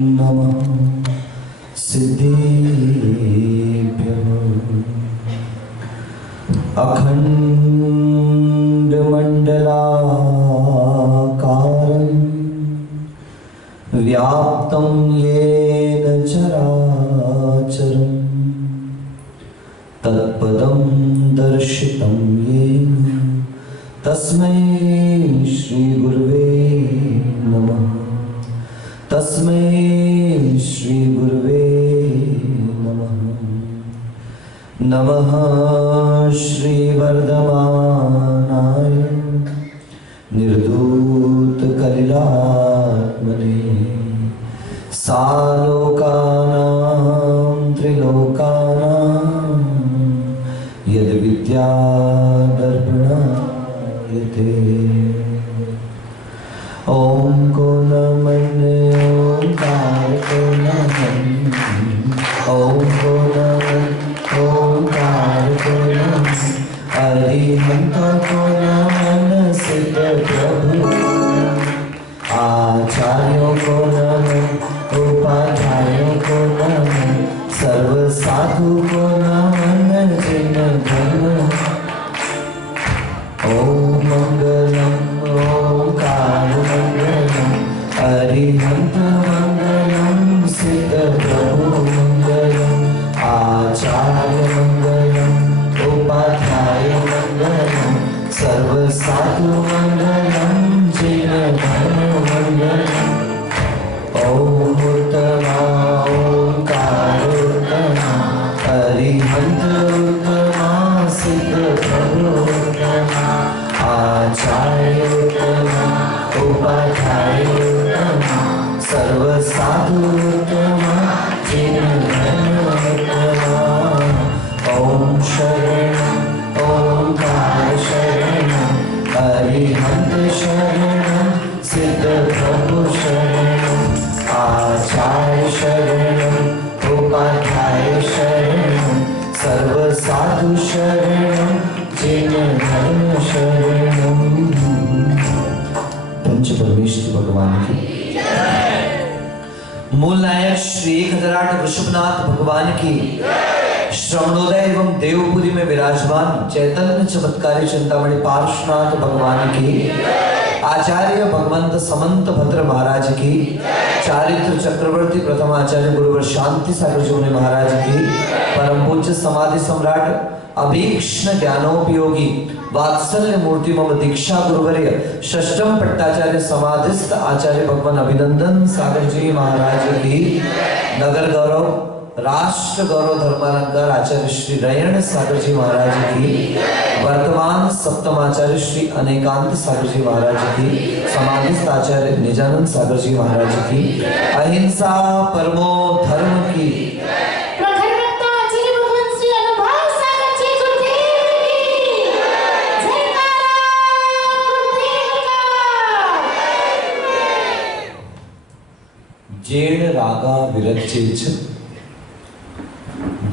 नमः सिद्धेभ्यः अखण्डमण्डलाकारं व्याप्तं येन चराचरं तत्पदं दर्शितं येन तस्मै श्रीगुरुवे नमः। तस्मै श्रीगुरुवे नमः। नमः श्रीवर्धमानाय निर्धूतकलिलात्मने सालोकानां त्रिलोकानां यद्विद्यादर्पणायते। ॐ को नमः ओंकार को नमः ॐ को नमः ओंकार को नमः अरिहंत को नमः सिद्ध प्रभु आचार्यों को नमः उपाध्यायों को नमः सर्व साधु को नमः जिन धर्म। ओम मंगलम ओंकार मंगलम अरिहंत मंगलम सिद्ध प्रभु मंगलम आचार्य मंगलम उपाध्याय मंगलम सर्व साधु मंगलम जिन धर्म मंगलम। ओम उत्तमा ओंकार उत्तमा अरिहंत उत्तमा सिद्ध प्रभु उत्तमा आचार्य उत्तमा उपाध्याय उत्तमा सर्व साधु उत्तमा जिन धर्म उत्तमा। ओम शरणं ओंकार शरणं अरिहंत शरणं सिद्ध प्रभु शरणं आचार्य शरणं उपाध्याय शरणं सर्व साधु शरणं जिन धर्म शरणं। पंच परमेश्वर भगवान की मूल नायक श्री खजराट वृषभनाथ भगवान की श्रवणोदय एवं देवपुरी में विराजमान चैतन्य चमत्कारी चिंतामणि पार्श्वनाथ भगवान की आचार्य भगवंत समंत भद्र महाराज की चारित्र चक्रवर्ती प्रथम आचार्य गुरुवर शांति सागर जी महाराज की परम पूज्य समाधि सम्राट अभीक्ष्ण ज्ञानोपयोगी वात्सल्य मूर्ति मम दीक्षा गुरुवर्य षष्ठम पट्टाचार्य समाधिस्थ आचार्य भगवान अभिनंदन सागर जी महाराज की नगर गौरव राष्ट्र गौरव धर्मालंकार आचार्य श्री रयण सागर जी महाराज की वर्तमान सप्तम आचार्य श्री अनेकांत सागर जी महाराज की समाधिस्थ आचार्य निजानंद सागर जी महाराज की अहिंसा परमो धर्म की जेण रागा विरचेच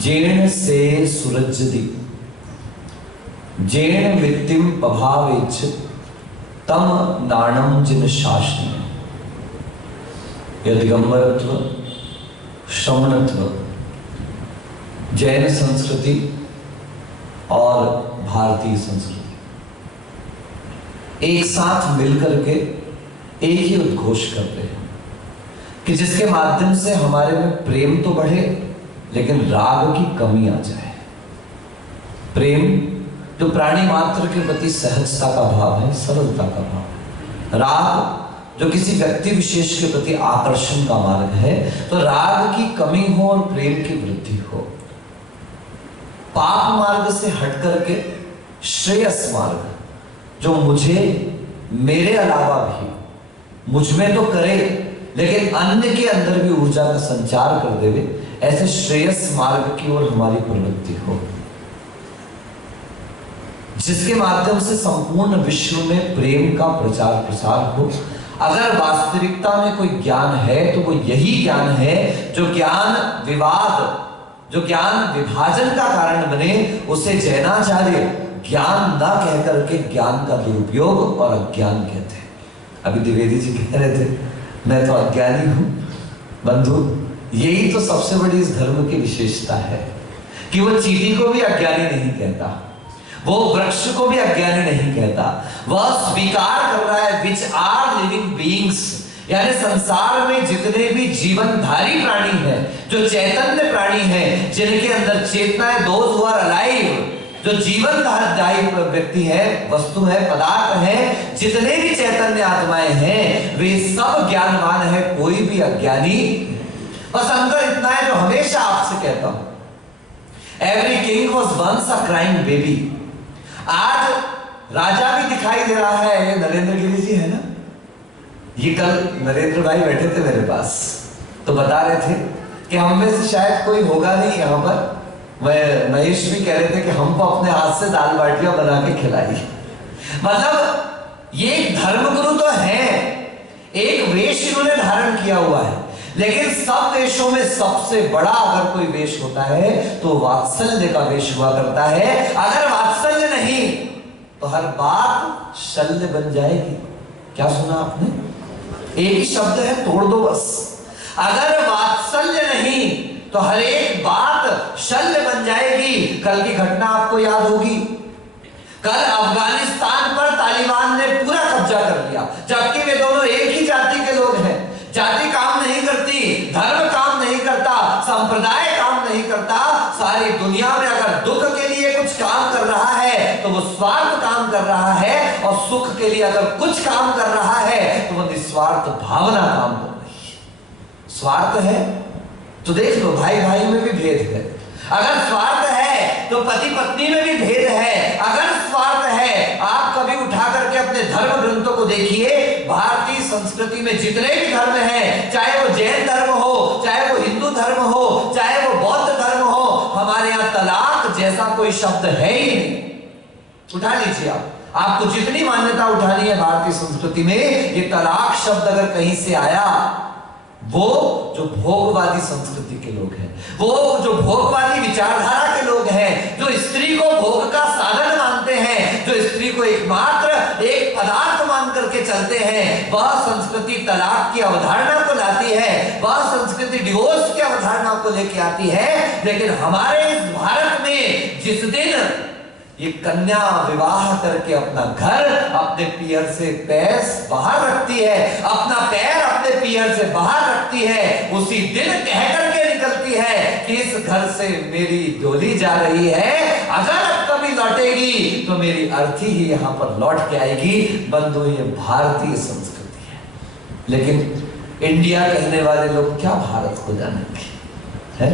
जेण से सुरजदी जेण वित्तिम पभावेच तम नाणम जिन शासन। दिगंबरत्व श्रमणत्व जैन संस्कृति और भारतीय संस्कृति एक साथ मिलकर के एक ही उद्घोष करते हैं कि जिसके माध्यम से हमारे में प्रेम तो बढ़े लेकिन राग की कमी आ जाए। प्रेम जो प्राणी मात्र के प्रति सहजता का भाव है, सरलता का भाव है। राग जो किसी व्यक्ति विशेष के प्रति आकर्षण का मार्ग है। तो राग की कमी हो और प्रेम की वृद्धि हो। पाप मार्ग से हट करके श्रेयस मार्ग जो मुझे मेरे अलावा भी मुझ में तो करे लेकिन अन्य के अंदर भी ऊर्जा का संचार कर देवे, ऐसे श्रेयस मार्ग की ओर हमारी प्रवृत्ति हो, जिसके माध्यम से संपूर्ण विश्व में प्रेम का प्रचार प्रसार हो। अगर वास्तविकता में कोई ज्ञान है तो वो यही ज्ञान है जो ज्ञान विवाद, जो ज्ञान विभाजन का कारण बने, उसे जैनाचार्य ज्ञान ना कह करके ज्ञान का दुरुपयोग और अज्ञान कहते हैं। अभी द्विवेदी जी कह रहे थे मैं तो अज्ञानी हूं, बंधु, यही तो सबसे बड़ी इस धर्म की विशेषता है कि वो चींटी को भी अज्ञानी नहीं कहता, वो वृक्ष को भी अज्ञानी नहीं कहता। वह स्वीकार कर रहा है विच आर लिविंग बीइंग्स, यानी संसार में जितने भी जीवनधारी प्राणी हैं, जो चैतन्य प्राणी हैं, जिनके अंदर चेतना है, दोज हु आर अलाइव, जो जीवनधारी व्यक्ति है, वस्तु है, पदार्थ है, जितने भी चैतन्य आत्माएं हैं, वे सब ज्ञानवान है, कोई भी अज्ञानी। बस अंतर इतना है जो हमेशा आपसे कहता हूं, every king was once a crying baby. आज राजा भी दिखाई दे रहा है, नरेंद्र गिरी जी है ना, ये कल नरेंद्र भाई बैठे थे मेरे पास, तो बता रहे थे कि हम में से शायद कोई होगा नहीं यहाँ पर। महेश भी कह रहे थे कि हमको अपने हाथ से दाल बाटियां बना के खिलाई। मतलब ये धर्मगुरु तो है, एक वेश इन्होंने धारण किया हुआ है, लेकिन सब वेशों में सबसे बड़ा अगर कोई वेश होता है तो वात्सल्य का वेश हुआ करता है। अगर वात्सल्य नहीं तो हर बात शल्य बन जाएगी। क्या सुना आपने? एक ही शब्द है, तोड़ दो बस। अगर वात्सल्य नहीं तो हर एक बात शल्य बन जाएगी। कल की घटना आपको याद होगी, कल अफगानिस्तान पर तालिबान ने पूरा कब्जा कर लिया, जबकि वे दोनों एक ही जाति के लोग हैं। जाति काम नहीं करती, धर्म काम नहीं करता, संप्रदाय काम नहीं करता। सारी दुनिया में अगर दुख के लिए कुछ काम कर रहा है तो वो स्वार्थ काम कर रहा है, और सुख के लिए अगर कुछ काम कर रहा है तो वो निस्वार्थ भावना काम कर रही है। स्वार्थ है तो देख लो, भाई भाई में भी भेद है। अगर स्वार्थ है तो पति पत्नी में भी भेद है। अगर स्वार्थ है, आप कभी उठा करके अपने धर्म ग्रंथों को देखिए, भारतीय संस्कृति में जितने भी धर्म हैं, चाहे वो जैन धर्म हो, चाहे वो हिंदू धर्म हो, चाहे वो बौद्ध धर्म हो, हमारे यहाँ तलाक जैसा कोई शब्द है ही नहीं। उठा लीजिए आपको जितनी मान्यता उठानी है भारतीय संस्कृति में, ये तलाक शब्द अगर कहीं से आया, वो जो भोगवादी संस्कृति के लोग हैं, वो जो भोगवादी विचारधारा के लोग हैं, जो स्त्री को भोग का साधन मानते हैं, जो स्त्री को एकमात्र एक पदार्थ मान करके चलते हैं, वह संस्कृति तलाक की अवधारणा को लाती है, वह संस्कृति डिवोर्स की अवधारणा को लेके आती है। लेकिन हमारे इस भारत में जिस दिन ये कन्या विवाह करके अपना घर अपने पियर से पैर बाहर रखती है, अपना पैर अपने पियर से बाहर रखती है, उसी दिन कह करके निकलती है कि इस घर से मेरी डोली जा रही है, अगर अब कभी लौटेगी तो मेरी अर्थी ही यहाँ पर लौट के आएगी। बंधु, ये भारतीय संस्कृति है। लेकिन इंडिया कहने वाले लोग क्या भारत को जानेंगे? है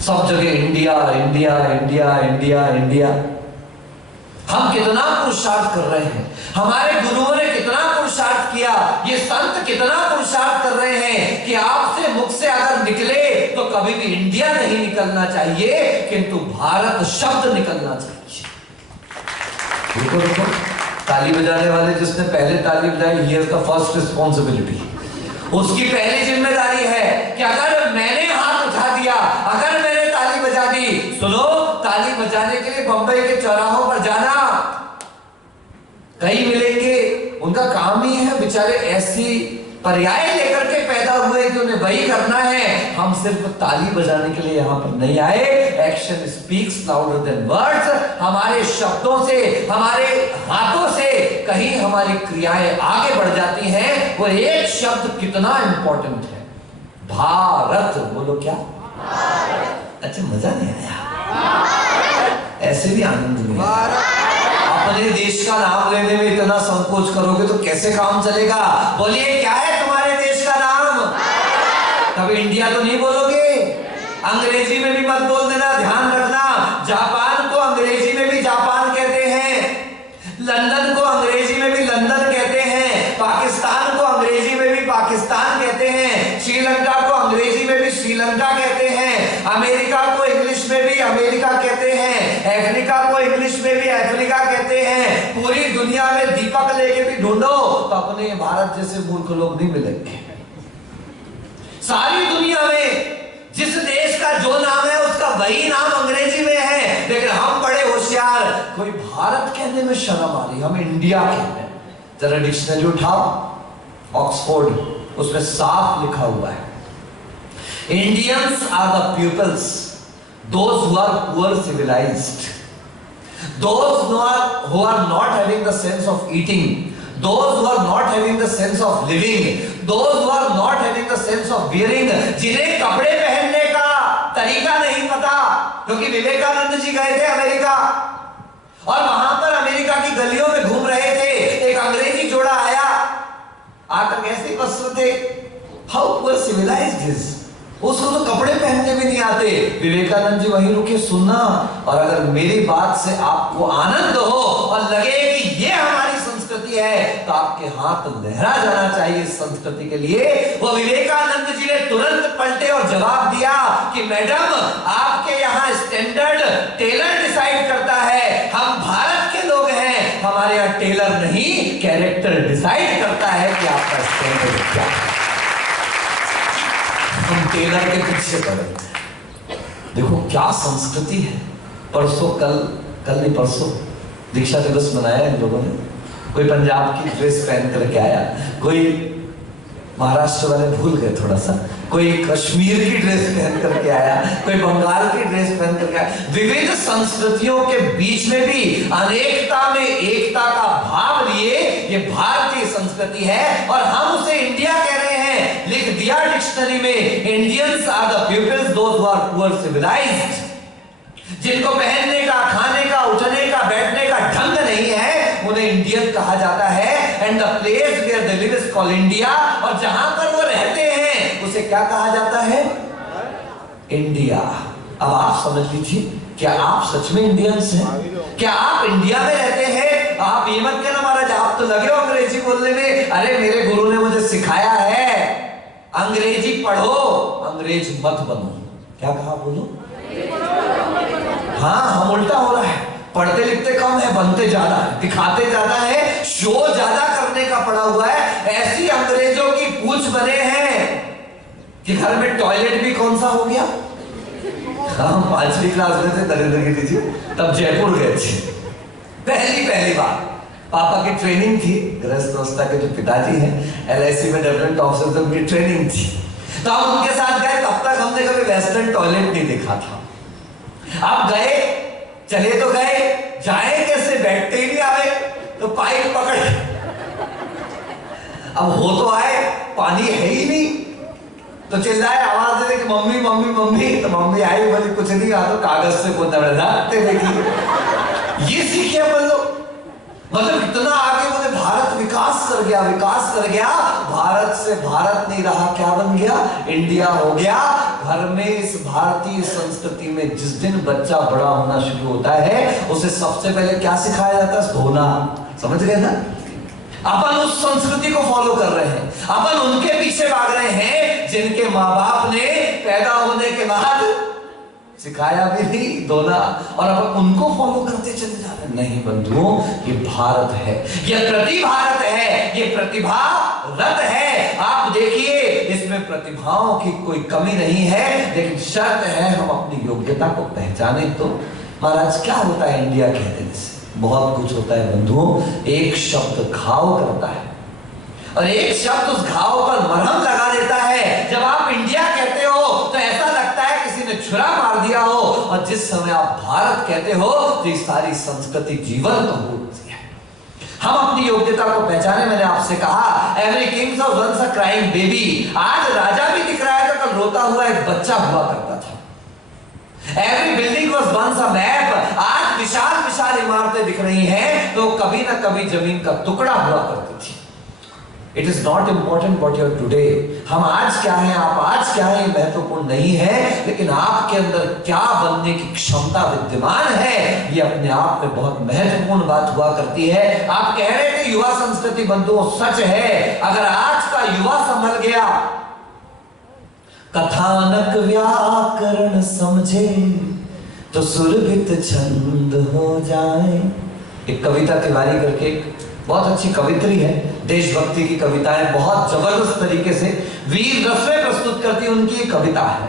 सब जगह India India India India India. हम कितना पुरुषार्थ कर रहे हैं, हमारे गुरुओं ने कितना पुरुषार्थ किया, ये संत कितना पुरुषार्थ कर रहे हैं कि आपसे मुख से अगर निकले तो कभी भी इंडिया नहीं निकलना चाहिए, किंतु भारत शब्द निकलना चाहिए। देखो देखो, ताली बजाने वाले जिसने पहले ताली बजाई, हियर द फर्स्ट रिस्पॉन्सिबिलिटी, उसकी पहली जिम्मेदारी है कि अगर मैंने हाथ उठा दिया, अगर मैंने ताली बजा दी, सुनो, ताली बजाने के लिए बंबई के चौराहों पर जाना, कई मिलेंगे, उनका काम ही है, बेचारे ऐसी पर्याय लेकर के पैदा हुए कि उन्हें वही करना है। हम सिर्फ ताली बजाने के लिए यहाँ पर नहीं आए। Action speaks louder than words. हमारे शब्दों से, हमारे हाथों से कहीं हमारी क्रियाएं आगे बढ़ जाती हैं। वो एक शब्द कितना इंपॉर्टेंट है, भारत। बोलो क्या? अच्छा, मजा नहीं आया? ऐसे भी आनंद नहीं आया। अपने देश का नाम लेने में इतना संकोच करोगे तो कैसे काम चलेगा? बोलिए, क्या है तुम्हारे देश का नाम? कभी इंडिया तो नहीं बोलोगे। अंग्रेजी में भी मत बोल देना, ध्यान रखना। जापान को अंग्रेजी में भी जापान कहते हैं, लंदन को अंग्रेजी में भी लंदन कहते हैं, पाकिस्तान को अंग्रेजी में भी पाकिस्तान कहते हैं, श्रीलंका को अंग्रेजी में भी श्रीलंका कहते हैं, अमेरिका को इंग्लिश में भी अमेरिका कहते हैं, अफ्रीका को इंग्लिश में भी अफ्रीका कहते हैं। पूरी दुनिया में दीपक लेके भी ढूंढो तो अपने भारत जैसे मूर्ख लोग नहीं मिलेंगे। सारी दुनिया में जिस देश का जो नाम है उसका वही नाम अंग्रेजी में है, लेकिन हम बड़े होशियार, कोई भारत कहने में शर्म आ रही, हम इंडिया कहते हैं। जरा डिक्शनरी उठाओ, ऑक्सफोर्ड, उसमें साफ लिखा हुआ है Indians are the pupils, those who are poor civilized, those who are not having the sense of eating, those who are not having the sense of living, those who are not having the sense of wearing, जिन्हें कपड़े पहनने का तरीका नहीं पता, क्योंकि विवेकानंद जी गए थे अमेरिका और वहां पर अमेरिका की गलियों में घूम रहे थे, एक अंग्रेजी जोड़ा आया, आकर कैसे वस्त्र थे, हाउ पुअर सिविलाइज्ड इज, उसको तो कपड़े पहनने भी नहीं आते। विवेकानंद जी वहीं रुके सुनना, और अगर मेरी बात से आपको आनंद हो और लगे कि ये हमारी संस्कृति है तो आपके हाथ लहरा जाना चाहिए इस संस्कृति के लिए। वो विवेकानंद जी ने तुरंत पलटे और जवाब दिया कि मैडम, आपके यहाँ स्टैंडर्ड टेलर डिसाइड करता है, हम भारत के लोग हैं, हमारे यहाँ टेलर नहीं कैरेक्टर डिसाइड करता है कि आपका स्टैंडर्ड क्या है। हम टेलर के पीछे पड़े। देखो क्या संस्कृति है। परसों कल नहीं परसों दीक्षा दिवस मनाया इन लोगों ने, कोई पंजाब की ड्रेस पहन करके आया, कोई महाराष्ट्र वाले भूल गए थोड़ा सा, कोई कश्मीर की ड्रेस पहन करके आया, कोई बंगाल की ड्रेस पहन करके आया। विविध संस्कृतियों के बीच में भी अनेकता में एकता का भाव लिए ये भारतीय संस्कृति है, और हम उसे इंडिया कह रहे हैं। लिख दिया डिक्शनरी में, Indians are the peoples those who are poor civilized, जिनको पहनने का, खाने का, उठने का, बैठने का ढंग नहीं है, उन्हें इंडियन कहा जाता है। And the place where they live is called India, और जहां पर वो रहते हैं उसे क्या कहा जाता है? इंडिया। अब आप समझ लीजिए, क्या आप सच में इंडियंस हैं? क्या आप इंडिया में रहते हैं? आप ये मत कहना महाराज आप तो लगे हो अंग्रेजी बोलने में। अरे मेरे गुरु ने मुझे सिखाया है, अंग्रेजी पढ़ो, अंग्रेज मत बनो। क्या कहा बोलो? हाँ, हम उल्टा हो रहा है, पढ़ते लिखते कम है, बनते ज्यादा है, दिखाते ज्यादा है, शो ज्यादा करने का पड़ा हुआ है। ऐसी अंग्रेजों की पूछ बने हैं कि घर में टॉयलेट भी कौन सा हो गया। हम 5वीं क्लास में थे नरेंद्र गिरी जी, तब जयपुर गए थे पहली बार। पापा की ट्रेनिंग थी, गृहस्थ अवस्था के जो पिताजी हैं LIC में डेवलपमेंट ऑफिसर थे, उनकी ट्रेनिंग थी, तो हम उनके साथ गए। तब तक हमने कभी वेस्टर्न टॉयलेट नहीं देखा था। आप गए, चले तो गए, जाए कैसे, बैठते ही नहीं आवे, तो पाइप पकड़, अब हो तो आए, पानी है ही नहीं, तो चिल्लाए, आवाज दे कि मम्मी मम्मी मम्मी, तो मम्मी आई, बोली कुछ नहीं, आ तो कागज से पोता जाते देखिए। ये सीखे अपन लोग, मतलब इतना आगे बोले भारत विकास कर गया। भारत से भारत नहीं रहा, क्या बन गया? इंडिया हो गया। घर में इस भारतीय संस्कृति में जिस दिन बच्चा बड़ा होना शुरू होता है, उसे सबसे पहले क्या सिखाया जाता है? धोना। समझ गए ना? अपन उस संस्कृति को फॉलो कर रहे हैं, अपन उनके पीछे भाग रहे हैं जिनके माँ बाप ने पैदा होने के बाद सिखाया भी नहीं धोना, और अब उनको फॉलो करते चले जा रहे हैं। नहीं बंधुओं, ये भारत है, ये भारत है, ये प्रतिभा रत है। आप देखिए, इसमें प्रतिभाओं की कोई कमी नहीं है, लेकिन शर्त है हम अपनी योग्यता को पहचाने। तो महाराज क्या होता है इंडिया के देने से? बहुत कुछ होता है बंधुओं। एक शब्द घाव करता है, और एक शब्द उस घाव पर मरहम लगा देता है। जब आप इंडिया कहते हो तो ऐसा लगता है किसी ने छुरा मार दिया हो, और जिस समय आप भारत कहते हो तो ये सारी संस्कृति जीवंत होती है। हम अपनी योग्यता को पहचाने। मैंने आपसे कहा, every king was once a crying baby. आज राजा भी दिख रहा है तो कल रोता हुआ एक बच्चा हुआ करता था। Every building was once a map. आज विशाल विशाल इमारतें दिख रही हैं तो कभी ना कभी जमीन का टुकड़ा हुआ करती थी। It is not important what you are today. हम आज क्या हैं, आप आज क्या हैं, महत्वपूर्ण नहीं है, लेकिन आपके अंदर क्या बनने की क्षमता विद्यमान है, ये अपने आप में बहुत महत्वपूर्ण बात हुआ करती है। आप कह रहे थे युवा संस्कृति बंधुओं, सच है। अगर आज का युवा संभल गया, कथानक व्याकरण समझे तो सुरभित छंद हो जाए। एक कविता तिवारी करके बहुत अच्छी कवित्री है, देशभक्ति की कविताएं बहुत जबरदस्त तरीके से वीर रसवे प्रस्तुत करती, उनकी कविता है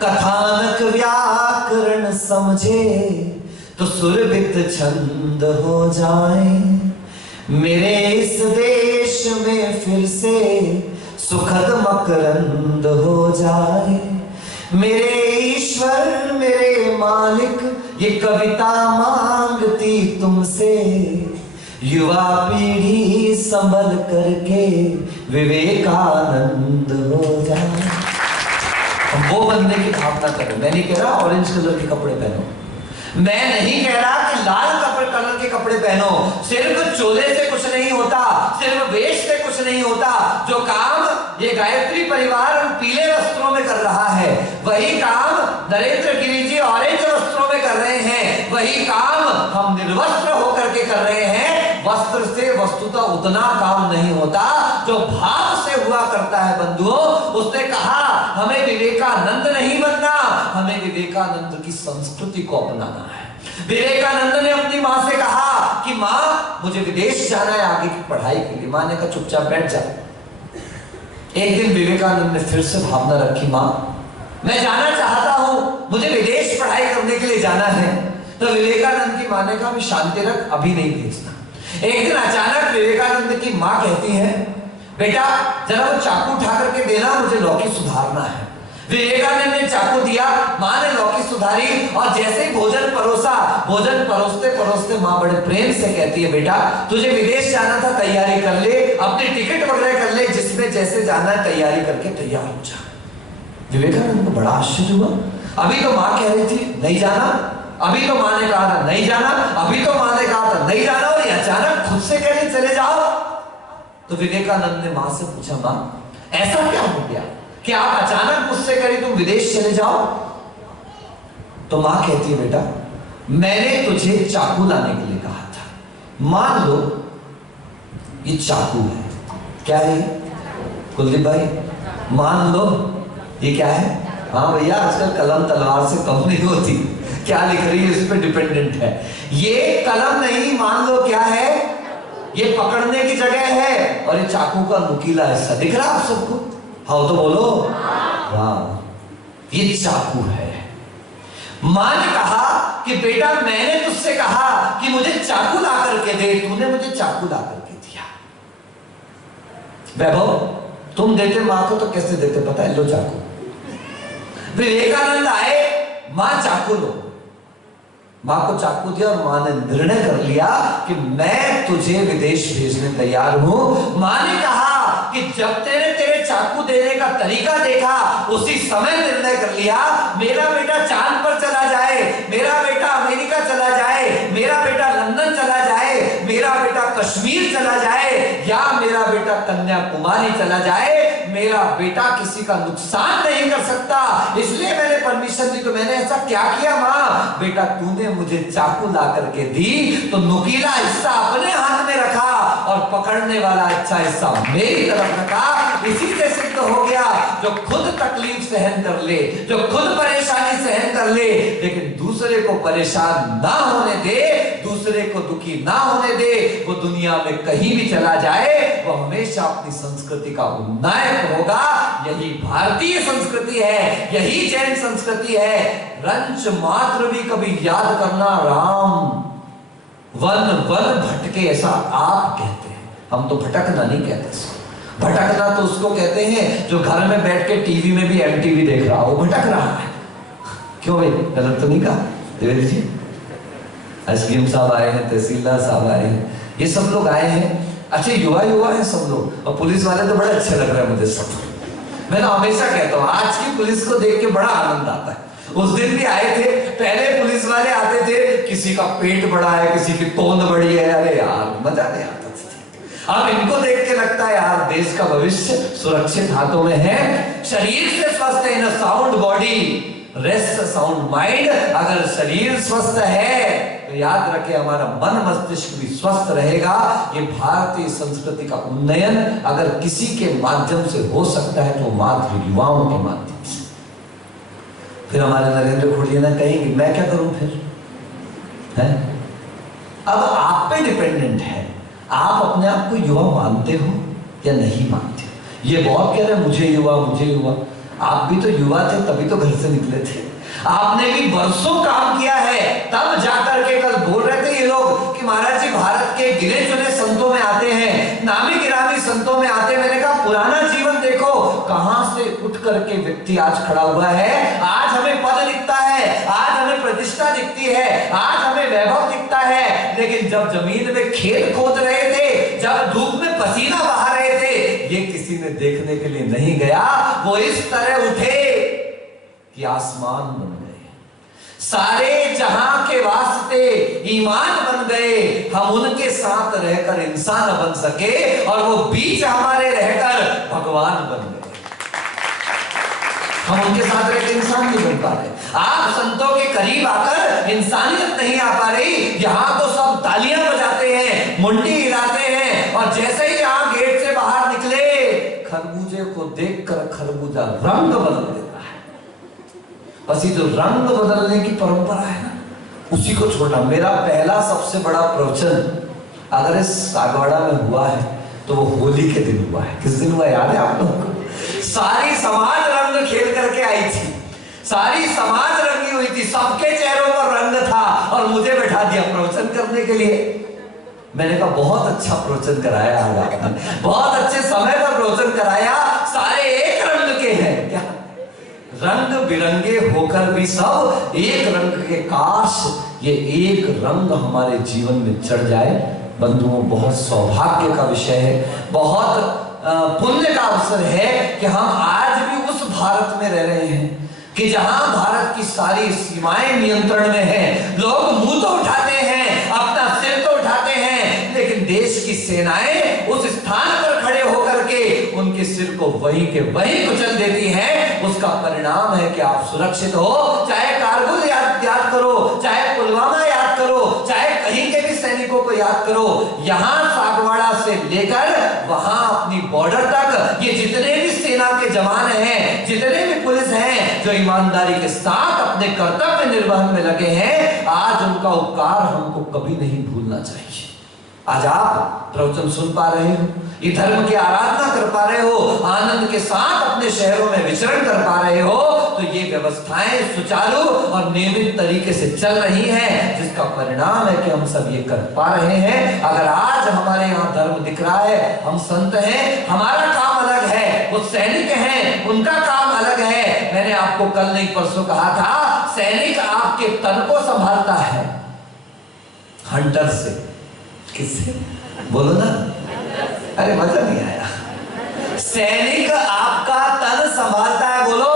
कथानक व्याकरण समझे तो सुरभित छंद हो जाए। मेरे इस देश में फिर से सुखद मकरंद हो जाए। मेरे ईश्वर मेरे मालिक, ये कविता मांगती तुमसे, युवा पीढ़ी संभल करके विवेकानंद हो जाए। हम वो बनने की भावना करें। मैं नहीं कह रहा ऑरेंज कलर के कपड़े पहनो, मैं नहीं कह रहा कि लाल कलर के कपड़े पहनो। सिर्फ चोले से कुछ नहीं होता, सिर्फ वेश से कुछ नहीं होता। जो काम ये गायत्री परिवार उन पीले वस्त्रों में कर रहा है, वही काम नरेंद्र गिरी जी ऑरेंज वस्त्रों में कर रहे हैं, वही काम हम निर्वस्त्र होकर के कर रहे हैं। वस्त्र से वस्तुतः उतना काम नहीं होता जो भाव से हुआ करता है। बंधुओं, उसने कहा हमें विवेकानंद नहीं बनना, हमें विवेकानंद की संस्कृति को अपनाना है। विवेकानंद ने अपनी मां से कहा कि मां मुझे विदेश जाना है आगे की पढ़ाई के लिए। मां ने कहा चुपचाप बैठ जा। एक दिन विवेकानंद ने फिर से भावना रखी, मां मैं जाना चाहता हूं, मुझे विदेश पढ़ाई करने के लिए जाना है। तो विवेकानंद की मां ने कहा शांति रख, अभी नहीं भेजना। एक दिन अचानक विवेकानंद की मां कहती है, बेटा जरा वो चाकू उठा करके देना, मुझे लौकी सुधारना है। विवेकानंद ने चाकू दिया, मां ने लौकी सुधारी और जैसे ही भोजन परोसा, भोजन परोसते परोसते मां बड़े प्रेम से कहती है, बेटा तुझे विदेश जाना था, तैयारी कर ले, अपनी टिकट वगैरह कर ले, जिसमें जैसे जाना है तैयारी करके तैयार हो जा। विवेकानंद को बड़ा आश्चर्य हुआ। अभी तो मां कह रही थी नहीं जाना, अभी तो मां ने कहा था नहीं जाना, अभी तो मां ने कहा था नहीं जाना, और अचानक खुद से कह रही चले जाओ। तो विवेकानंद ने मां से पूछा, मां ऐसा क्या हो गया कि आप अचानक मुझसे कह रही तुम विदेश चले जाओ? तो मां कहती है, बेटा मैंने तुझे चाकू लाने के लिए कहा था। मान लो ये चाकू है, क्या है कुलदीप भाई? मान लो ये क्या है? हाँ भैया, आजकल कलम तलवार से कम नहीं होती, क्या लिख रही है इस पे डिपेंडेंट है। ये कलम नहीं, मान लो क्या है, ये पकड़ने की जगह है और ये चाकू का नुकीला हिस्सा दिख रहा आप सबको? हाँ तो बोलो हाँ, ये चाकू है। मां ने कहा कि बेटा मैंने तुझसे कहा कि मुझे चाकू ला करके दे, तूने मुझे चाकू ला करके दिया। वैभव तुम देते मां को तो कैसे देते पता है? लो चाकू। विवेकानंद आए, मां चाकू लो। मां को चाकू दिया और मां ने निर्णय कर लिया कि मैं तुझे विदेश भेजने तैयार हूं। मां ने कहा कि जब तेरे चाकू देने का तरीका देखा, उसी समय निर्णय कर लिया मेरा बेटा चांद पर चला जाए, मेरा बेटा अमेरिका चला जाए, मेरा बेटा लंदन चला जाए, मेरा बेटा कश्मीर चला जाए, या मेरा बेटा कन्याकुमारी चला जाए, मेरा बेटा किसी का नुकसान नहीं कर सकता। इसलिए मैंने परमिशन दी। तो मैंने ऐसा क्या किया मां? बेटा तूने मुझे चाकू ला करके दी तो नुकीला हिस्सा अपने हाथ में रखा और पकड़ने वाला अच्छा हिस्सा मेरी तरफ रखा। इसी से सिद्ध हो गया जो खुद तकलीफ सहन कर ले, जो खुद परेशानी सहन कर ले, लेकिन दूसरे को परेशान ना होने दे, दूसरे को दुखी ना होने दे, वो दुनिया में कहीं भी चला जाए वो हमेशा अपनी संस्कृति का उन्नायक होगा। यही भारतीय संस्कृति है, यही जैन संस्कृति है। रंच मात्र भी कभी याद करना राम वन वन भटके, ऐसा आप कहते हैं, हम तो भटकना नहीं कहते। भटकना तो उसको कहते हैं जो घर में बैठ के टीवी में भी एमटीवी देख रहा हो, भटक रहा है। क्यों भाई, गलत तो नहीं कहा? देवेंद्र जी, एसडीएम साहब आए हैं, तहसीलदार साहब आए हैं, ये सब लोग आए हैं, अच्छे युवा हैं सब लोग, और पुलिस वाले तो बड़े अच्छे लग रहे हैं मुझे सब। मैं तो हमेशा कहता हूँ आज की पुलिस को देख के बड़ा आनंद आता है। उस दिन भी आए थे, पहले पुलिस वाले आते थे, किसी का पेट बड़ा है, किसी की तोंद बड़ी है, अरे यार मजा नहीं आता। अब इनको देख के लगता है यार देश का भविष्य सुरक्षित हाथों में है। शरीर से स्वस्थ है, in sound body rest sound mind. अगर शरीर स्वस्थ है तो याद रखे हमारा मन मस्तिष्क भी स्वस्थ रहेगा। ये भारतीय संस्कृति का उन्नयन अगर किसी के माध्यम से हो सकता है तो मात्र युवाओं के माध्यम से। फिर हमारे नरेंद्र खोड़िया ना कहेंगे मैं क्या करूं फिर है? अब आप पे डिपेंडेंट है, आप अपने आप को युवा मानते हो या नहीं मानते हो। ये बहुत कह रहे हैं मुझे युवा मुझे युवा, आप भी तो युवा थे तभी तो घर से निकले थे, आपने भी वर्षों काम किया है, तब जाकर के कल बोल रहे थे ये लोग कि महाराज जी भारत के गिने चुने संतों में आते हैं, नामी गिरामी संतों में आते हैं। मैंने कहा पुराना जीवन देखो, कहां से उठ करके व्यक्ति आज खड़ा हुआ है। आज हमें पद दिखता है, आज हमें प्रतिष्ठा दिखती है, आज हमें वैभव दिखता है, लेकिन जब जमीन में खेत खोद रहे थे, जब धूप में पसीना बहा रहे थे, ये किसी ने देखने के लिए नहीं गया। वो इस तरह उठे कि आसमान बन गए, सारे जहां के वास्ते ईमान बन गए। हम उनके साथ रहकर इंसान बन सके और वो बीच हमारे रहकर भगवान बन गए। हम उनके साथ रहकर इंसान नहीं बन पा रहे। आप संतों के करीब आकर इंसानियत नहीं आ पा रही। यहां तो सब तालियां बजाते हैं, मुंडी हिलाते हैं, और जैसे ही यहां गेट से बाहर निकले, खरबूजे को देखकर खरबूजा रंग बदल देता है। बस ये जो रंग बदलने की परंपरा है ना, उसी को छोड़ना। मेरा पहला सबसे बड़ा प्रवचन अगर इस सागवाड़ा में हुआ है तो वो होली के दिन हुआ है। किस दिन हुआ याद है आप लोगों को? सारी समाज रंग खेल करके आई थी, सारी समाज रंगी हुई थी, सबके चेहरों पर रंग था, और मुझे बैठा दिया प्रवचन करने के लिए। मैंने कहा बहुत अच्छा प्रवचन कराया आज आपने, बहुत अच्छे समय पर प्रवचन कराया। सारे एक रंग के हैं क्या? रंग बिरंगे होकर भी सब एक रंग के। काश ये एक रंग हमारे जीवन में चढ़ जाए। बंधुओं, बहुत सौभाग्य का विषय है, बहुत पुण्य का अवसर है कि हम आज भी उस भारत में रह रहे हैं कि जहां भारत की सारी सीमाएं नियंत्रण में हैं। लोग मुंह तो उठाते हैं, अपना सिर तो उठाते हैं, लेकिन देश की सेनाएं उस स्थान पर खड़े होकर के उनके सिर को वहीं के वहीं कुचल देती हैं। उसका परिणाम है कि आप सुरक्षित हो। चाहे कारगिल याद करो, चाहे पुलवामा याद करो, चाहे कहीं के भी सैनिकों को याद करो। यहां सागवाड़ा से लेकर वहां अपनी बॉर्डर तक ये जितने भी सेना के जवान हैं, जितने भी पुलिस हैं, जो ईमानदारी के साथ अपने कर्तव्य निर्वहन में लगे हैं, आज उनका उपकार हमको कभी नहीं भूलना चाहिए। आज आप प्रवचन सुन पा रहे हो, ये धर्म की आराधना कर पा रहे हो, आनंद के साथ अपने शहरों में विचरण कर पा रहे हो, तो ये व्यवस्थाएं सुचारू और नियमित तरीके से चल रही हैं, जिसका परिणाम है कि हम सब ये कर पा रहे हैं। अगर आज हमारे यहाँ धर्म दिख रहा है, हम संत हैं, हमारा काम अलग है, वो सैनिक हैं, उनका काम अलग है। मैंने आपको कल नहीं परसों कहा था, सैनिक आपके तन को संभालता है हंटर से। किससे? बोलो ना, अरे मजा नहीं आया। सैनिक आपका तन संभालता है, बोलो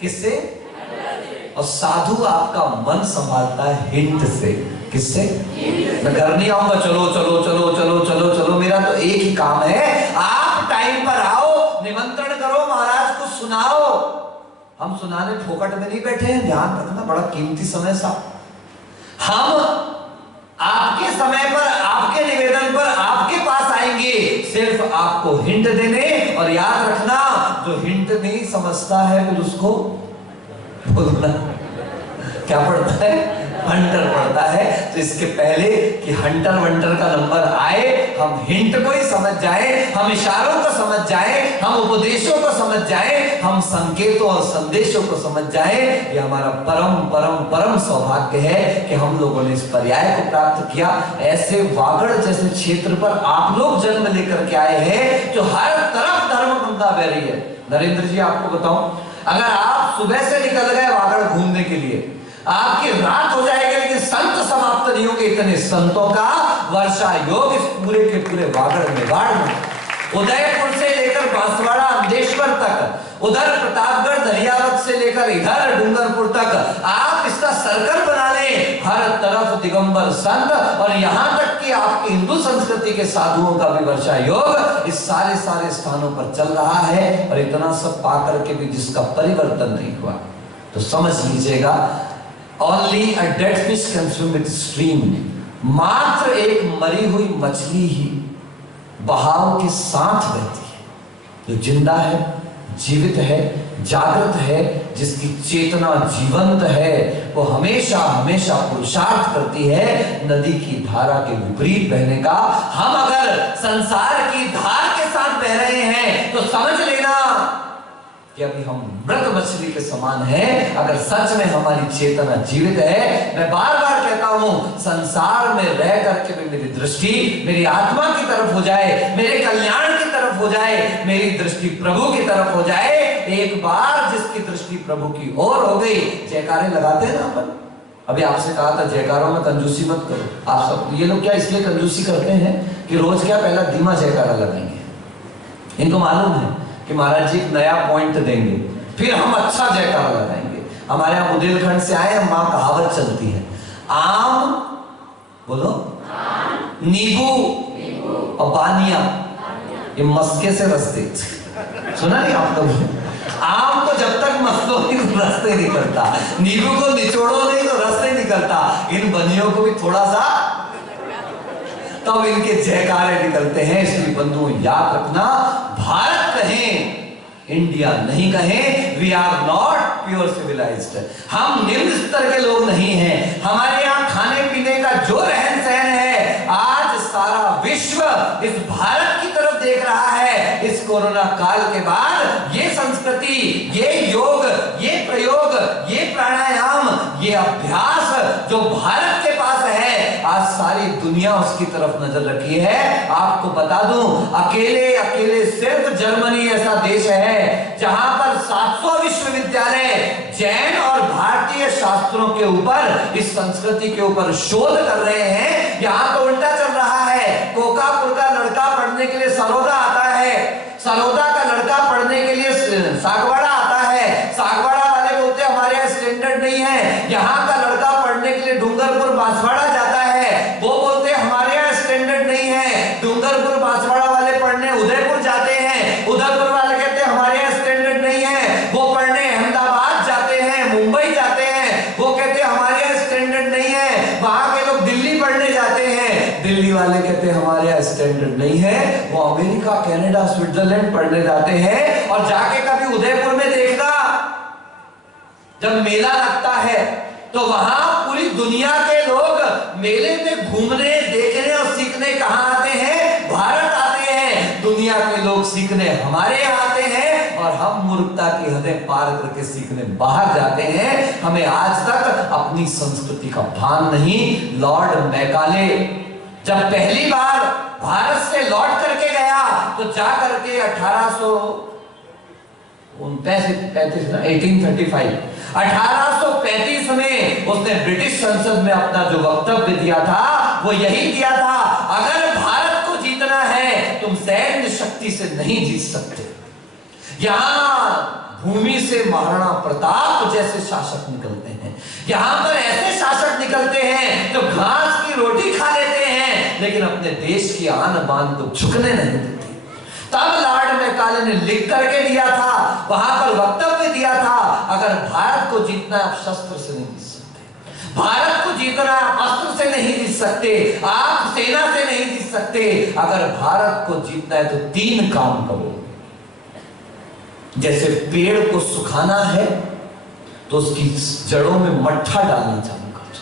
किससे? और साधु आपका मन संभालता है हिंट से। किससे? मैं घर नहीं आऊंगा, चलो चलो चलो चलो चलो चलो, मेरा तो एक ही काम है, आप टाइम पर आओ, निमंत्रण करो, महाराज को सुनाओ। हम सुनाने फोकट में नहीं बैठे हैं, ध्यान रखना, बड़ा कीमती समय साहब। हम आपके समय पर, आपके निवेदन पर आपके पास आएंगे, सिर्फ आपको हिंट देने। और याद रखना, जो हिंट नहीं समझता है फिर उसको बोलना क्या पड़ता है? हंटर पड़ता है। तो इसके पहले कि हंटर वंटर का नंबर आए, हम हिंट को ही समझ जाए, हम इशारों को समझ जाए, हम उपदेशों को समझ जाए, हम संकेतों और संदेशों को समझ जाए। ये हमारा परम परम परम सौभाग्य है कि हम लोगों ने इस पर्याय को प्राप्त किया। ऐसे वागड़ जैसे क्षेत्र पर आप लोग जन्म लेकर के आए हैं, जो हर तरफ धर्म गंगा बह रही है। नरेंद्र जी, आपको बताऊं, अगर आप सुबह से निकल गए वागड़ घूमने के लिए, आपकी रात हो जाएगी, लेकिन संत समाप्त नहीं होंगे। इतने संतों का वर्षा योग इस पूरे के पूरे वागड़ में बाढ़ में, उदयपुर से लेकर बांसवाड़ा अंदेश्वर तक, उधर प्रतापगढ़ दरियावत से लेकर इधर डूंगरपुर तक, आप इसका सर्कल बना लें, हर तरफ दिगंबर संत, और यहां तक कि आपकी हिंदू संस्कृति के साधुओं का भी वर्षा योग इस सारे सारे स्थानों पर चल रहा है। और इतना सब पाकर के भी जिसका परिवर्तन नहीं हुआ, तो समझ लीजिएगा, only a dead fish can swim with stream। मात्र एक मरी हुई मछली ही बहाव के साथ रहती है। जो जिंदा है, जीवित है, जागृत है, जिसकी चेतना जीवंत है, वो हमेशा हमेशा पुरुषार्थ करती है नदी की धारा के विपरीत बहने का। हम अगर संसार की धार के साथ बह रहे हैं, तो समझ लेना कि अभी हम मृत मछली के समान हैं। अगर सच में हमारी चेतना जीवित है, मैं बार बार कहता हूं, संसार में रह करके भी मेरी दृष्टि मेरी आत्मा की तरफ हो जाए, मेरे कल्याण की तरफ हो जाए, मेरी दृष्टि प्रभु की तरफ हो जाए। एक बार जिसकी दृष्टि प्रभु की ओर हो गई, जयकारे लगाते हैं ना अपन। अभी आपसे कहा था जयकारों में कंजूसी मत करो। आप सब ये लोग क्या इसलिए कंजूसी करते हैं कि रोज क्या पहला धीमा जयकारा लगाएंगे। इनको मालूम है कि महाराज जी एक नया पॉइंट देंगे, फिर हम अच्छा जयकारा लगाएंगे। हमारे यहाँ बुंदेलखंड से आए, माँ कहावत चलती है, आम बोलो, नींबू और बानिया ये मस्के से रस्ते। सुना नहीं आप लोग? आम को जब तक मसलो नहीं तो रास्ते निकलता, नींबू को निचोड़ो नहीं तो रास्ते निकलता, इन बनियों को भी थोड़ा सा तब इनके जयकारे निकलते हैं। इसलिए बंधुओं याद रखना, भारत कहें इंडिया नहीं कहें, we are not pure civilized. हम निम्न स्तर के लोग नहीं हैं। हमारे यहाँ खाने पीने का जो रहन सहन है, आज सारा विश्व इस भारत की तरफ देख रहा है। इस कोरोना काल के बाद ये संस्कृति, ये योग, ये प्रयोग, ये प्राणायाम, ये अभ्यास जो भारत के पास है, आज सारी दुनिया उसकी तरफ नजर रखी है। आपको बता दूं, अकेले सिर्फ जर्मनी ऐसा देश है जहां पर 700 विश्वविद्यालय जैन और भारतीय शास्त्रों के ऊपर, इस संस्कृति के ऊपर शोध कर रहे हैं। यहां तो उल्टा चल रहा है। कोकापुर का लड़का पढ़ने के लिए सरोदा आता है, सरोदा का लड़का पढ़ने के लिए सागवाड़ा आता है, सागवाड़ा वाले बोलते हमारे यहाँ स्टैंडर्ड नहीं है। यहाँ का लड़का पढ़ने के लिए डूंगरपुर बांसवाड़ा जाता है, वो बोलते हमारे यहाँ स्टैंडर्ड नहीं है। डूंगरपुर बांसवाड़ा वाले पढ़ने उदयपुर जाते हैं, उदयपुर वाले कहते हमारे यहाँ स्टैंडर्ड नहीं है। वो पढ़ने अहमदाबाद जाते हैं, मुंबई जाते हैं, वो कहते हमारे यहाँ स्टैंडर्ड नहीं है। वहां के लोग दिल्ली पढ़ने जाते हैं, दिल्ली वाले कहते हमारे यहाँ स्टैंडर्ड नहीं है। वो अमेरिका, कनाडा, स्विट्जरलैंड पढ़ने जाते हैं। और जाके कभी उदयपुर में देखना, जब मेला लगता है तो वहां पूरी दुनिया के लोग मेले में घूमने, देखने और सीखने कहां आते हैं? भारत आते हैं। दुनिया के लोग सीखने हमारे यहाँ आते हैं और हम मूर्खता की हदें पार करके सीखने बाहर जाते हैं। हमें आज तक अपनी संस्कृति का भान नहीं। लॉर्ड मैकाले जब पहली बार भारत से लौट करके गया तो जा करके 1835 में उसने ब्रिटिश संसद में अपना जो वक्तव्य दिया था वो यही दिया था, अगर भारत को जीतना है तुम सैन्य शक्ति से नहीं जीत सकते। यहां भूमि से महाराणा प्रताप जैसे शासक निकलते हैं, यहां पर ऐसे शासक निकलते हैं जो घास की रोटी खा लेते हैं लेकिन अपने देश की आन बान को झुकने नहीं देते। तब लॉर्ड मैकाले ने लिख करके दिया था, वहां पर वक्तव्य दिया था, अगर भारत को जीतना आप शस्त्र से नहीं जीत सकते, भारत को जीतना आप अस्त्र से नहीं जीत सकते, आप सेना से नहीं जीत सकते। अगर भारत को जीतना है तो 3 काम करो। जैसे पेड़ को सुखाना है तो उसकी जड़ों में मट्ठा डालना चालू कर दो,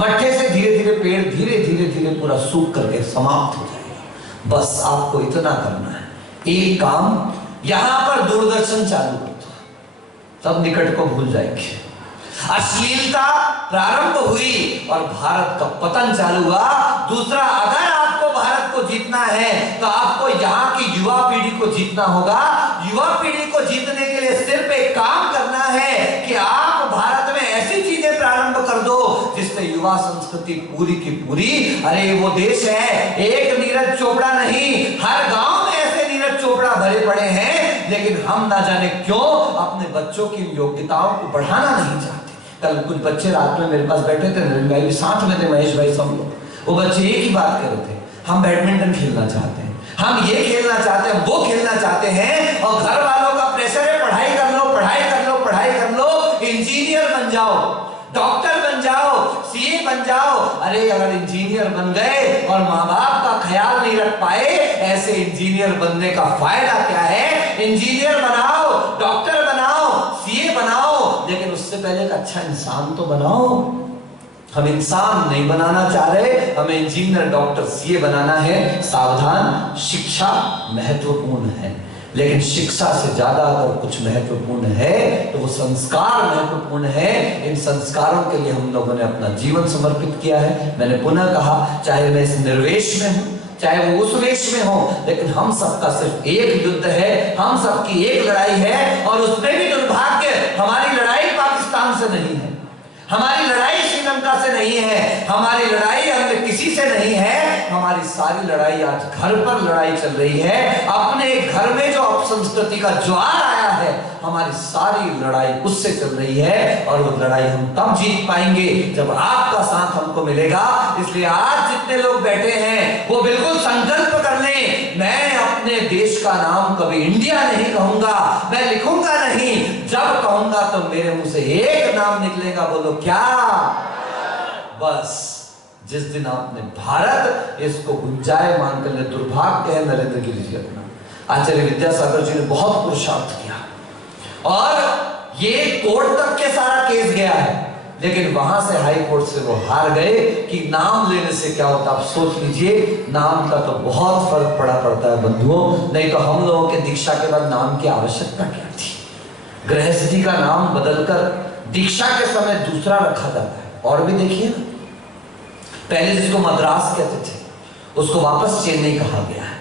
मट्ठे से धीरे धीरे पेड़ धीरे धीरे पूरा सूख करके समाप्त हो जाएगा। बस आपको इतना करना है। एक काम, यहां पर दूरदर्शन चालू कर दो, सब निकट को भूल जाएंगे। अश्लीलता प्रारंभ हुई और भारत का पतन चालू हुआ। दूसरा, अगर आपको भारत को जीतना है तो आपको यहाँ की युवा पीढ़ी को जीतना होगा। युवा पीढ़ी को जीतने के लिए सिर्फ एक काम करना है कि आप भारत में ऐसी चीजें प्रारंभ कर दो जिससे युवा संस्कृति पूरी की पूरी, अरे वो देश है, एक नीरज चोपड़ा नहीं, हर गांव में ऐसे नीरज चोपड़ा भरे पड़े हैं, लेकिन हम ना जाने क्यों अपने बच्चों की योग्यताओं को बढ़ाना नहीं चाहते। कल कुछ बच्चे रात में मेरे पास बैठे थे, नरेंद्र भाई भी साथ में थे, महेश भाई, सब लोग, वो बच्चे एक ही बात कर रहे थे, हम बैडमिंटन खेलना चाहते हैं, हम ये खेलना चाहते हैं, वो खेलना चाहते हैं, और घर वालों का प्रेशर है पढ़ाई कर लो, पढ़ाई कर लो, पढ़ाई कर लो, इंजीनियर बन जाओ, डॉक्टर बन जाओ, सीए बन जाओ। अरे अगर इंजीनियर बन गए और माँ बाप का ख्याल नहीं रख पाए, ऐसे इंजीनियर बनने का फायदा क्या है? इंजीनियर बनाओ, डॉक्टर बनाओ, सीए बनाओ, लेकिन उससे पहले एक अच्छा इंसान तो बनाओ। हम इंसान नहीं बनाना चाह रहे, हमें इंजीनियर, डॉक्टर, सीए बनाना है। सावधान, शिक्षा महत्वपूर्ण है, लेकिन शिक्षा से ज्यादा अगर कुछ महत्वपूर्ण है तो वो संस्कार महत्वपूर्ण है। इन संस्कारों के लिए हम लोगों ने अपना जीवन समर्पित किया है। मैंने पुनः कहा, चाहे मैं इस निर्वेश में हूं, चाहे वो उस वेश में हो, लेकिन हम सबका सिर्फ एक युद्ध है, हम सबकी एक लड़ाई है। और उसमें भी दुर्भाग्य, हमारी लड़ाई पाकिस्तान से नहीं है, हमारी लड़ाई श्रीलंका से नहीं है, हमारी लड़ाई अन्य किसी से नहीं है। हमारी सारी लड़ाई आज घर पर लड़ाई चल रही है। अपने घर में जो अपसंस्कृति का ज्वार आया है, हमारी सारी लड़ाई उससे चल रही है। और वो लड़ाई हम तब जीत पाएंगे जब आपका साथ हमको मिलेगा। इसलिए आज जितने लोग बैठे हैं वो बिल्कुल संकल्प कर लें, मैं अपने देश का नाम कभी इंडिया नहीं कहूंगा, मैं लिखूंगा नहीं, जब कहूंगा तो मेरे मुंह से एक नाम निकलेगा, बोलो क्या? बस जिस दिन आपने भारत इसको गुंजाए मान कर ले, दुर्भाग्य है नरेंद्र गिरी जी अपना, आचार्य विद्यासागर जी ने बहुत पुरुषार्थ किया और ये कोर्ट तक के सारा केस गया है, लेकिन वहां से हाई कोर्ट से वो हार गए कि नाम लेने से क्या होता। आप सोच लीजिए, नाम का तो बहुत फर्क पड़ता है बंधुओं। नहीं तो हम लोगों के दीक्षा के बाद नाम की आवश्यकता क्या थी? गृहस्थी का नाम बदलकर दीक्षा के समय दूसरा रखा जाता है। और भी देखिए ना, पहले जिसको मद्रास कहते थे उसको वापस चेन्नई कहा गया है।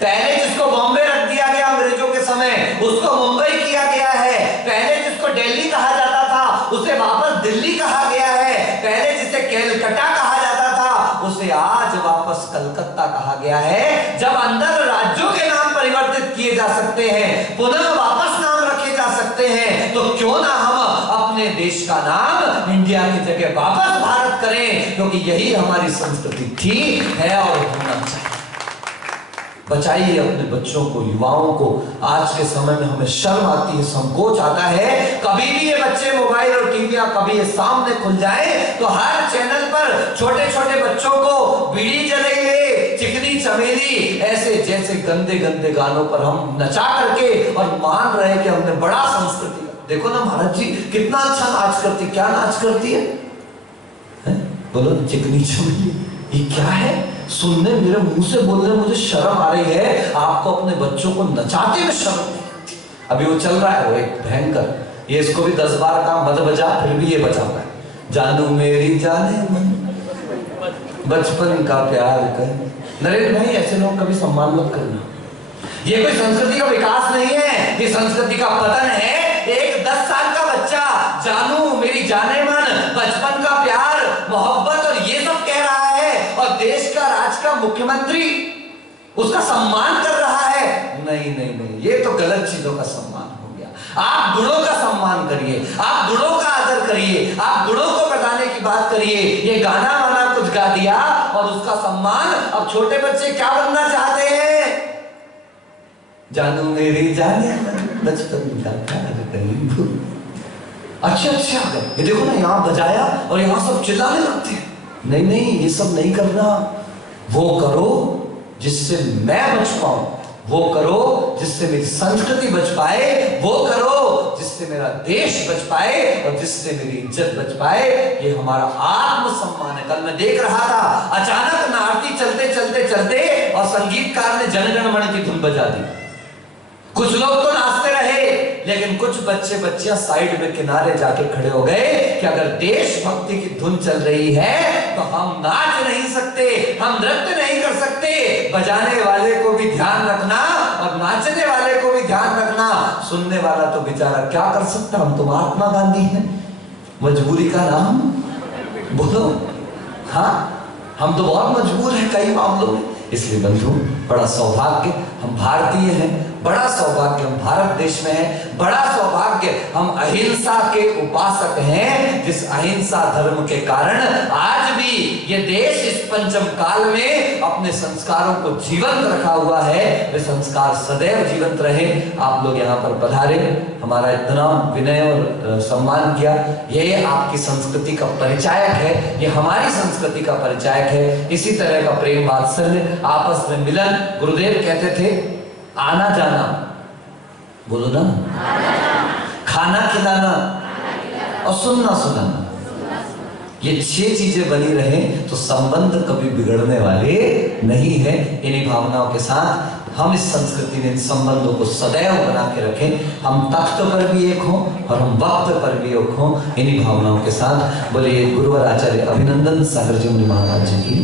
पहले जिसको बॉम्बे रख दिया गया अंग्रेजों के समय, उसको मुंबई किया गया है। पहले जिसको दिल्ली कहा जाता था उसे वापस दिल्ली कहा गया है। पहले जिसे कैलकटा कहा जाता था उसे आज वापस कलकत्ता कहा गया है। जब अंदर राज्यों के नाम परिवर्तित किए जा सकते हैं, पुनः वापस नाम रखे जा सकते हैं, तो क्यों ना हम अपने देश का नाम इंडिया की जगह वापस भारत करें, क्योंकि यही हमारी संस्कृति थी, है और होना चाहिए। बचाइए अपने बच्चों को, युवाओं को। आज के समय में हमें शर्म आती है, संकोच आता है। कभी भी ये बच्चे मोबाइल और टीवी कभी ये सामने खुल जाए तो हर चैनल पर छोटे छोटे बच्चों को बीड़ी जलेले, चिकनी चमेली, ऐसे जैसे गंदे गंदे गानों पर हम नचा करके और मान रहे कि हमने बड़ा संस्कृति। देखो ना महाराज जी कितना अच्छा नाच करती, क्या नाच करती है? बोलो चिकनी चमेली, ये क्या है? सुनने, मेरे मुंह से बोलने मुझे शर्म आ रही है। आपको अपने बच्चों को नचाते हुए शर्म नहीं आती? अभी वो चल रहा है वो एक भयंकर, ये इसको भी 10 बार का मत बजा, फिर भी ये बजाता है। जानू मेरी जाने मन, बचपन का प्यार कर। नरेंद्र भाई ऐसे लोग कभी सम्मान मत करना। ये कोई संस्कृति का विकास नहीं है, ये संस्कृति का पतन है। एक 10 साल का बच्चा जानू मेरी जाने मन, बचपन का प्यार, मोहब्बत और ये सब कह रहा है, और देश का राज का मुख्यमंत्री उसका सम्मान कर रहा है। नहीं नहीं नहीं, ये तो गलत चीजों का सम्मान हो गया। आप गुणों का सम्मान करिए, आप गुणों का आदर करिए, आप गुणों को बताने की बात करिए। ये गाना वाना कुछ गा दिया और उसका सम्मान। अब छोटे बच्चे क्या बनना चाहते हैं? जानू मेरी जाने बचपन का प्यार करीब। अच्छा ये देखो ना, यहाँ बजाया और यहाँ सब चिल्लाने लगते हैं। नहीं नहीं, ये सब नहीं करना। वो करो जिससे मैं बच पाऊं, वो करो जिससे मेरी संस्कृति बच पाए, वो करो जिससे मेरा देश बच पाए और जिससे मेरी इज्जत बच पाए। ये हमारा आत्मसम्मान है। कल मैं देख रहा था, अचानक आरती चलते चलते चलते और संगीतकार ने जनगण मन की धुन बजा दी। कुछ लोग तो नाचते रहे, लेकिन कुछ बच्चे बच्चियां साइड में किनारे जाके खड़े हो गए कि अगर देशभक्ति की धुन चल रही है तो हम नाच नहीं सकते, हम नृत्य नहीं कर सकते। बजाने वाले को भी ध्यान रखना और नाचने वाले को भी ध्यान रखना। सुनने वाला तो बेचारा क्या कर सकता। हम तो महात्मा गांधी हैं, मजबूरी का नाम बोलो। हाँ, हम तो बहुत मजबूर हैं कई मामलों में। इसलिए बंधु, बड़ा सौभाग्य हम भारतीय हैं, बड़ा सौभाग्य हम भारत देश में हैं, बड़ा सौभाग्य हम अहिंसा के उपासक हैं, जिस अहिंसा धर्म के कारण आज भी ये देश इस पंचम काल में अपने संस्कारों को जीवंत रखा हुआ है। वे संस्कार सदैव जीवंत रहे। आप लोग यहाँ पर पधारे, हमारा इतना विनय और सम्मान किया। ये आपकी संस्कृति का परिचायक है, ये हमारी संस्कृति का परिचायक है। इसी तरह का प्रेम वात्सल्य, आपस में मिलन। गुरुदेव कहते थे आना जाना, बोलो ना, खाना खिलाना और सुनना सुनाना, ये 6 चीजें बनी रहे तो संबंध कभी बिगड़ने वाले नहीं है। इन्हीं भावनाओं के साथ हम इस संस्कृति में इन संबंधों को सदैव बना के रखें। हम तख्त पर भी एक हों और हम वक्त पर भी एक हों। इन्हीं भावनाओं के साथ बोलिए गुरुवर आचार्य अभिनंदन सागर जी महाराज जी की।